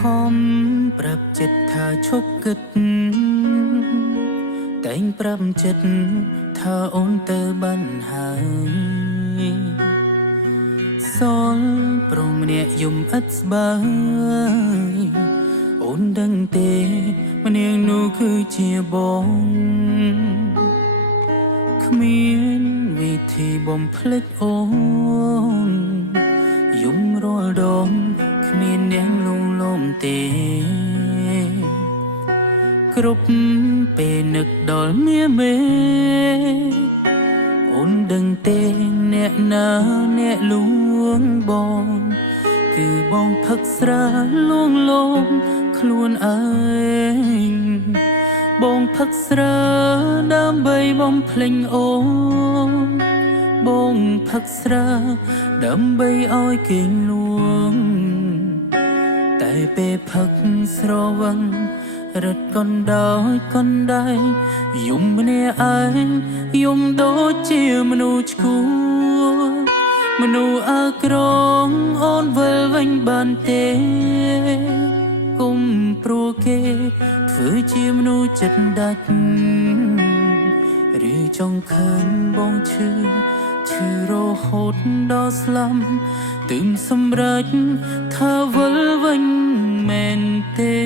ខំប្រាប់ចិត្តថាឈប់គិតតែងប្រាប់ចិត្តថាអូនទៅបានហើយសល់ព្រមម្នាក់យំឥតស្បើយអូនដឹងទេម្នាក់នោះគឺជាបងគ្មានវិធីបំភ្លេចអូនយំរាល់ដងគ្មានអ្នកលងលោមទេគ្រប់ពេលនឹកដល់មាមេអូនដឹងទេអ្នកណាអ្នកលួងបងគឺបងផឹកស្រាលួងលោមខ្លួនឯងបងផឹកស្រាដើម្បីបំភ្លេចអូនបងផឹកស្រាដើម្បីឲ្យគេងលួងតែពេលផឹកស្រវឹងរត់កណ្ដោយកណ្ដែងយំម្នាក់ឯងយំដូចជាមនុស្សឈួមនុស្សអើក្រងអូនវិលវិញបានទេគុំព្រោះគេធ្វើជាមនុស្សចិត្តដាច់ឬចង់ឃើញបងឈឺរហូតដល់ស្លាប់ទើបសម្រេចថាវិលវិញមែនទេ